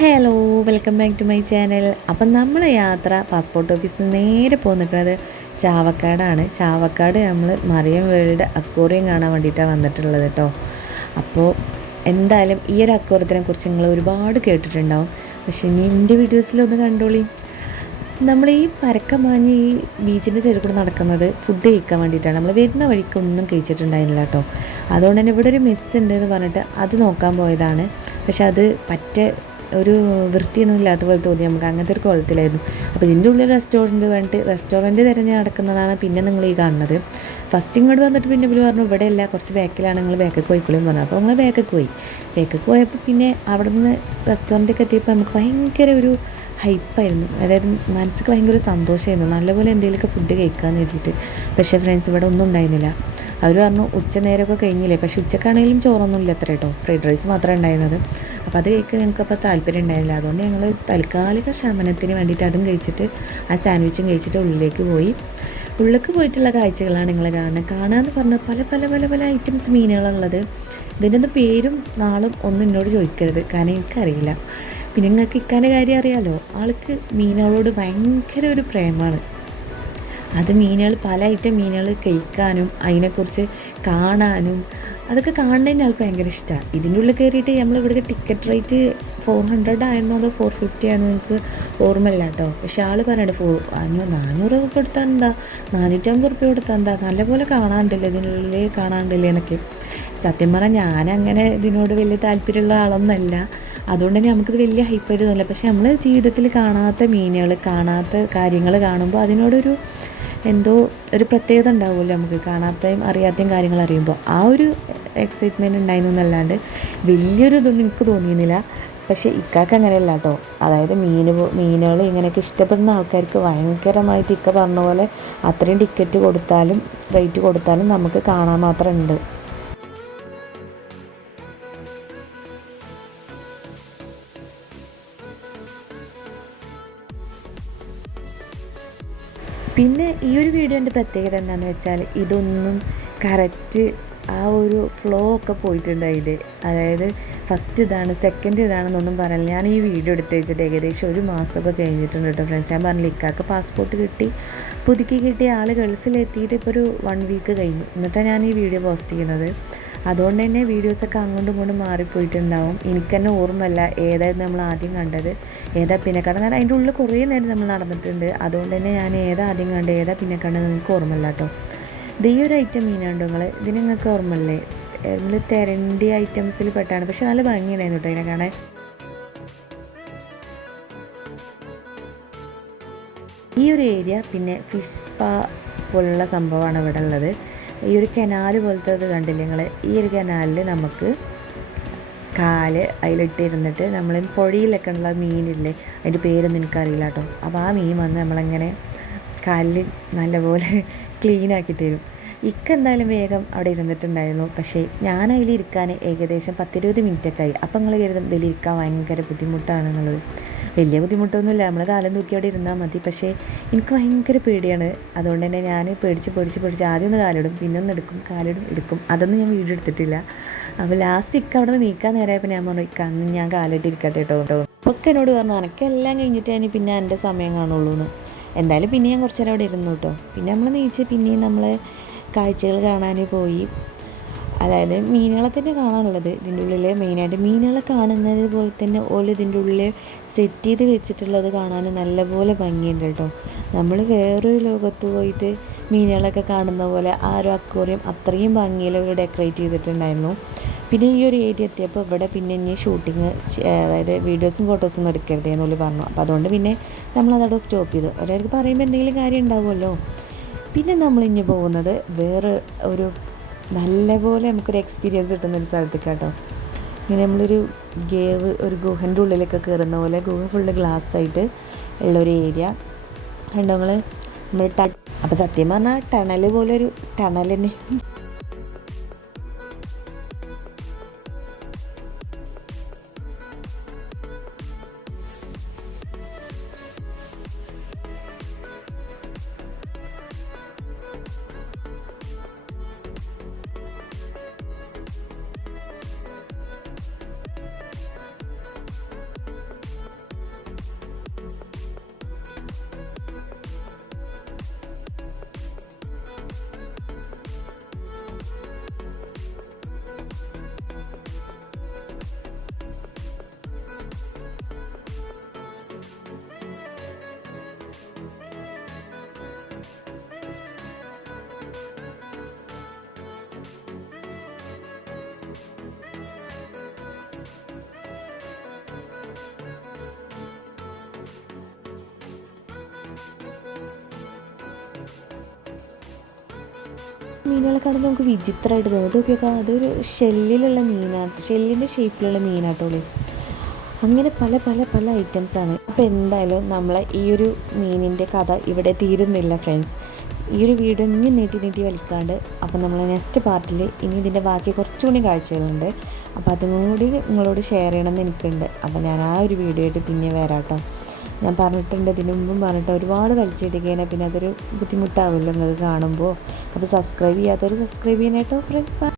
Hello, welcome back to my channel. അപ്പം നമ്മളെ യാത്ര പാസ്പോർട്ട് ഓഫീസിൽ നിന്ന് നേരെ പോയി നിൽക്കുന്നത് ചാവക്കാടാണ്. ചാവക്കാട് നമ്മൾ മറിയം വേൾഡ് അക്വേറിയം കാണാൻ വേണ്ടിയിട്ടാണ് വന്നിട്ടുള്ളത് കേട്ടോ. അപ്പോൾ എന്തായാലും ഈ ഒരു അക്വേറിയത്തിനെ കുറിച്ച് നിങ്ങൾ ഒരുപാട് കേട്ടിട്ടുണ്ടാവും. പക്ഷേ ഇനി എൻ്റെ വീഡിയോസിലൊന്ന് കണ്ടോളി. നമ്മൾ ഈ പരക്കമാഞ്ഞ് ഈ ബീച്ചിൻ്റെ സൈഡിൽ കൂടെ നടക്കുന്നത് ഫുഡ് കഴിക്കാൻ വേണ്ടിയിട്ടാണ്. നമ്മൾ വരുന്ന വഴിക്കൊന്നും കഴിച്ചിട്ടുണ്ടായിരുന്നില്ല കേട്ടോ. അതുകൊണ്ട് തന്നെ ഇവിടെ ഒരു മെസ്സ് ഉണ്ട് എന്ന് പറഞ്ഞിട്ട് അത് നോക്കാൻ പോയതാണ്. പക്ഷെ അത് ഒരു വൃത്തിയൊന്നും ഇല്ലാത്ത പോലെ തോന്നി നമുക്ക്. അങ്ങനത്തെ ഒരു കുളത്തിലായിരുന്നു. അപ്പോൾ ഇതിൻ്റെ ഉള്ളിൽ റെസ്റ്റോറൻറ്റ് തിരഞ്ഞ് നടക്കുന്നതാണ് പിന്നെ നിങ്ങൾ ഈ കാണുന്നത്. ഫസ്റ്റ് ഇങ്ങോട്ട് വന്നിട്ട് പിന്നെ ഇവർ പറഞ്ഞു ഇവിടെ അല്ല, കുറച്ച് ബാക്കിലാണ്, നിങ്ങൾ ബാക്കിൽ പോയിക്കോളും പറഞ്ഞു. അപ്പോൾ നമ്മൾ ബാക്കിൽ പോയപ്പോൾ പിന്നെ അവിടെ നിന്ന് റെസ്റ്റോറൻറ്റൊക്കെ എത്തിയപ്പോൾ നമുക്ക് ഭയങ്കര ഒരു ഹൈപ്പായിരുന്നു. അതായത് മനസ്സിക്ക് ഭയങ്കര സന്തോഷമായിരുന്നു, നല്ലപോലെ എന്തെങ്കിലുമൊക്കെ ഫുഡ് കഴിക്കാമെന്ന് എഴുതിയിട്ട്. പക്ഷേ ഫ്രണ്ട്സ് ഇവിടെ ഒന്നും ഉണ്ടായിരുന്നില്ല. അവർ പറഞ്ഞു ഉച്ചനേരമൊക്കെ കഴിഞ്ഞില്ലേ, പക്ഷേ ഉച്ചക്കാണെങ്കിലും ചോറൊന്നും ഇല്ല അത്ര കേട്ടോ, ഫ്രൈഡ് റൈസ് മാത്രമേ ഉണ്ടായിരുന്നത്. അപ്പോൾ അത് കഴിക്കാൻ ഞങ്ങൾക്കപ്പോൾ താല്പര്യം ഉണ്ടായിരുന്നില്ല. അതുകൊണ്ട് ഞങ്ങൾ താൽക്കാലിക ശമനത്തിന് വേണ്ടിയിട്ട് അതും കഴിച്ചിട്ട് ആ സാൻഡ്വിച്ചും കഴിച്ചിട്ട് ഉള്ളിലേക്ക് പോയിട്ടുള്ള കാഴ്ചകളാണ് നിങ്ങൾ കാണുകയെന്ന് പറഞ്ഞാൽ പല പല പല പല ഐറ്റംസ് മീനുകളുള്ളത്. ഇതിൻ്റെ ഒന്നും പേരും നാളും ഒന്നും എന്നോട് ചോദിക്കരുത്, കാരണം എനിക്കറിയില്ല. പിന്നെ നിങ്ങൾക്ക് ഇക്കാൻ്റെ കാര്യം അറിയാമല്ലോ, ആൾക്ക് മീനുകളോട് ഭയങ്കര ഒരു പ്രേമമാണ്. അത് പല ഐറ്റം മീനുകൾ കഴിക്കാനും അതിനെക്കുറിച്ച് കാണാനും അതൊക്കെ കാണുന്നതിന് ആൾക്ക് ഭയങ്കര ഇഷ്ടമാണ്. ഇതിൻ്റെ ഉള്ളിൽ കയറിയിട്ട് നമ്മളിവിടെ ടിക്കറ്റ് റേറ്റ് 400 ആയിരുന്നോ അതോ 450 ആയിരുന്നോ എനിക്ക് ഓർമ്മയില്ല കേട്ടോ. പക്ഷെ ആൾ പറയണ്ട 400 രൂപ കൊടുത്താൽ എന്താ, 450 റുപ്യ കൊടുത്താൽ എന്താ, നല്ലപോലെ കാണാണ്ടില്ലേ ഇതിനുള്ളിൽ, കാണാണ്ടില്ലേ എന്നൊക്കെ. സത്യം പറഞ്ഞാൽ ഞാനങ്ങനെ ഇതിനോട് വലിയ താല്പര്യമുള്ള ആളൊന്നുമല്ല. അതുകൊണ്ട് തന്നെ നമുക്കിത് വലിയ ഹൈപ്പായിട്ട് തോന്നില്ല. പക്ഷെ നമ്മൾ ജീവിതത്തിൽ കാണാത്ത മീനുകൾ, കാണാത്ത കാര്യങ്ങൾ കാണുമ്പോൾ അതിനോടൊരു എന്തോ ഒരു പ്രത്യേകത ഉണ്ടാവുമല്ലോ നമുക്ക്, കാണാത്തയും അറിയാത്തയും കാര്യങ്ങൾ അറിയുമ്പോൾ. ആ ഒരു എക്സൈറ്റ്മെൻറ്റ് ഉണ്ടായിരുന്നു എന്നല്ലാണ്ട് വലിയൊരു ഇതൊന്നും എനിക്ക് തോന്നിയിരുന്നില്ല. പക്ഷേ ഇക്കാക്ക് അങ്ങനെയല്ല കേട്ടോ. അതായത് മീനുകൾ ഇങ്ങനെയൊക്കെ ഇഷ്ടപ്പെടുന്ന ആൾക്കാർക്ക് ഭയങ്കരമായിട്ട് ഇക്ക പറഞ്ഞ പോലെ അത്രയും റേറ്റ് കൊടുത്താലും നമുക്ക് കാണാൻ മാത്രം ഉണ്ട്. പിന്നെ ഈ ഒരു വീഡിയോൻ്റെ പ്രത്യേകത എന്താണെന്ന് വെച്ചാൽ ഇതൊന്നും കറക്റ്റ് ആ ഒരു ഫ്ലോ ഒക്കെ പോയിട്ടുണ്ട്. അതായത് ഫസ്റ്റ് ഇതാണ്, സെക്കൻഡ് ഇതാണെന്നൊന്നും പറയില്ല. ഞാൻ ഈ വീഡിയോ എടുത്ത് വെച്ചിട്ട് ഏകദേശം 1 മാസമൊക്കെ കഴിഞ്ഞിട്ടുണ്ട് കേട്ടോ ഫ്രണ്ട്സ്. ഞാൻ പറഞ്ഞില്ല, ഇക്കാക്ക് പാസ്പോർട്ട് പുതുക്കി കിട്ടി, ആൾ ഗൾഫിലെത്തിയിട്ട് ഇപ്പോൾ ഒരു 1 വീക്ക് കഴിഞ്ഞു. എന്നിട്ടാണ് ഞാൻ ഈ വീഡിയോ പോസ്റ്റ് ചെയ്യുന്നത്. അതുകൊണ്ട് തന്നെ വീഡിയോസൊക്കെ അങ്ങോട്ടും ഇങ്ങോട്ടും മാറിപ്പോയിട്ടുണ്ടാവും. എനിക്ക് തന്നെ ഓർമ്മയില്ല ഏതായിരുന്നു നമ്മൾ ആദ്യം കണ്ടത്, ഏതാ പിന്നെ കണ്ടത്. കാരണം അതിൻ്റെ ഉള്ളിൽ കുറേ നേരം നമ്മൾ നടന്നിട്ടുണ്ട്. അതുകൊണ്ട് തന്നെ ഞാൻ ഏതാ ആദ്യം കണ്ടത് ഏതാ പിന്നെ കണ്ടത് നിങ്ങൾക്ക് ഓർമ്മയില്ല കേട്ടോ. ഇത് ഈ ഒരു ഐറ്റം മീനാണ്ടോ ഇത് നിങ്ങൾക്ക് ഓർമ്മയില്ലേ? നമ്മൾ തെരണ്ടി ഐറ്റംസിൽ പെട്ടാണ്. പക്ഷെ നല്ല ഭംഗിയുണ്ടായിരുന്നു കേട്ടോ ഇതിനെ കാണാൻ. ഈ ഒരു ഏരിയ പിന്നെ ഫിഷ് സ്പാ പോലുള്ള സംഭവമാണ് ഇവിടെ ഉള്ളത്. ഈ ഒരു കനാല് പോലത്തെ ഇത് കണ്ടില്ലേ നിങ്ങൾ? ഈ ഒരു കനാലിൽ നമുക്ക് കാല് അതിലിട്ടിരുന്നിട്ട് നമ്മൾ പുഴയിലൊക്കെ ഉള്ള മീനില്ലേ, അതിൻ്റെ പേരൊന്നും എനിക്കറിയില്ല കേട്ടോ. അപ്പോൾ ആ മീൻ വന്ന് നമ്മളങ്ങനെ കാലിൽ നല്ലപോലെ ക്ലീനാക്കി തരും. എന്തായാലും വേഗം അവിടെ ഇരുന്നിട്ടുണ്ടായിരുന്നു. പക്ഷേ ഞാൻ അതിലിരിക്കാൻ ഏകദേശം 10-20 മിനിറ്റൊക്കെ ആയി. അപ്പം നിങ്ങൾ കരുതും ഇതിലിരിക്കാൻ ഭയങ്കര ബുദ്ധിമുട്ടാണെന്നുള്ളത്. വലിയ ബുദ്ധിമുട്ടൊന്നുമില്ല, നമ്മൾ കാലം തൂക്കി അവിടെ ഇരുന്നാൽ മതി. പക്ഷേ എനിക്ക് ഭയങ്കര പേടിയാണ്. അതുകൊണ്ട് തന്നെ ഞാൻ പേടിച്ച് ആദ്യം ഒന്ന് കാലിടും, പിന്നെ ഒന്ന് എടുക്കും. അതൊന്നും ഞാൻ വീഡിയോ എടുത്തിട്ടില്ല. അപ്പോൾ ലാസ്റ്റ് അവിടെ നിന്ന് നീക്കാൻ നേരമായപ്പോൾ ഞാൻ പറഞ്ഞു, അന്ന് ഞാൻ കാലിട്ടിരിക്കട്ടെ കേട്ടോ. ഒക്കെ എന്നോട് പറഞ്ഞു എനക്കെല്ലാം കഴിഞ്ഞിട്ട് ഞാൻ പിന്നെ എൻ്റെ സമയം കാണുള്ളൂ എന്ന്. എന്തായാലും പിന്നെ ഞാൻ കുറച്ച് നേരം അവിടെ ഇരുന്നു കേട്ടോ. പിന്നെ നമ്മൾ നീച്ച് പിന്നെയും നമ്മൾ കാഴ്ചകൾ കാണാൻ പോയി. അതായത് മീനുകളെ തന്നെ കാണാനുള്ളത് ഇതിൻ്റെ ഉള്ളിൽ. മെയിനായിട്ട് മീനുകളെ കാണുന്നത് പോലെ തന്നെ ഇതിൻ്റെ ഉള്ളിൽ സെറ്റ് ചെയ്ത് വെച്ചിട്ടുള്ളത് കാണാൻ നല്ലപോലെ ഭംഗിയുണ്ട് കേട്ടോ. നമ്മൾ വേറൊരു ലോകത്ത് പോയിട്ട് മീനുകളൊക്കെ കാണുന്ന പോലെ ആ ഒരു അക്വേറിയം അത്രയും ഭംഗിയിൽ അവർ ഡെക്കറേറ്റ് ചെയ്തിട്ടുണ്ടായിരുന്നു. പിന്നെ ഈ ഒരു ഏരിയ എത്തിയപ്പോൾ ഇവിടെ പിന്നെ ഇനി ഷൂട്ടിങ്, അതായത് വീഡിയോസും ഫോട്ടോസും എടുക്കരുത് എന്നുള്ളിൽ പറഞ്ഞു. അപ്പോൾ അതുകൊണ്ട് പിന്നെ നമ്മളതവിടെ സ്റ്റോപ്പ് ചെയ്തു. ഒരാൾക്ക് പറയുമ്പോൾ എന്തെങ്കിലും കാര്യം ഉണ്ടാവുമല്ലോ. പിന്നെ നമ്മളിഞ്ഞ് പോകുന്നത് വേറെ ഒരു നല്ലപോലെ നമുക്കൊരു എക്സ്പീരിയൻസ് കിട്ടുന്നൊരു സ്ഥലത്തേക്ക് കേട്ടോ. ഇങ്ങനെ നമ്മളൊരു ഒരു ഗുഹൻ്റെ ഉള്ളിലൊക്കെ കയറുന്ന പോലെ, ഗുഹ ഫുള്ള് ഗ്ലാസ് ആയിട്ട് ഉള്ളൊരു ഏരിയ കണ്ടോ നമ്മൾ. അപ്പോൾ സത്യം പറഞ്ഞാൽ ടണൽ പോലെ ഒരു ടണൽ തന്നെ. മീനുകളെ കാണുമ്പോൾ നമുക്ക് വിചിത്രമായിട്ട് തോന്നും. നോക്കിയൊക്കെ അതൊരു ഷെല്ലിലുള്ള മീനാണ്, ഷെല്ലിൻ്റെ ഷേപ്പിലുള്ള മീനാട്ടോളി. അങ്ങനെ പല പല പല ഐറ്റംസാണ്. അപ്പോൾ എന്തായാലും നമ്മളെ ഈ ഒരു മീനിൻ്റെ കഥ ഇവിടെ തീരുന്നില്ല ഫ്രണ്ട്സ്. ഈ ഒരു വീഡിയോ ഇനി നീട്ടി നീട്ടി വലിക്കാണ്ട് അപ്പോൾ നമ്മൾ നെക്സ്റ്റ് പാർട്ടിൽ ഇനി ഇതിൻ്റെ ബാക്കി കുറച്ചുകൂടി കാഴ്ചകളുണ്ട്. അപ്പോൾ അതും കൂടി നിങ്ങളോട് ഷെയർ ചെയ്യണമെന്ന് എനിക്കുണ്ട്. അപ്പോൾ ഞാൻ ആ ഒരു വീഡിയോ ആയിട്ട് പിന്നെ വരാം കേട്ടോ. ഞാൻ പറഞ്ഞിട്ടുണ്ട്, ഇതിനു മുമ്പും പറഞ്ഞിട്ട് ഒരുപാട് വലിച്ചിടുകയാണ്, പിന്നെ അതൊരു ബുദ്ധിമുട്ടാവുമല്ലോ നിങ്ങൾക്ക് കാണുമ്പോൾ. അപ്പോൾ സബ്സ്ക്രൈബ് ചെയ്യാത്തവർ സബ്സ്ക്രൈബ് ചെയ്യാനായിട്ടോ ഫ്രണ്ട്സ്.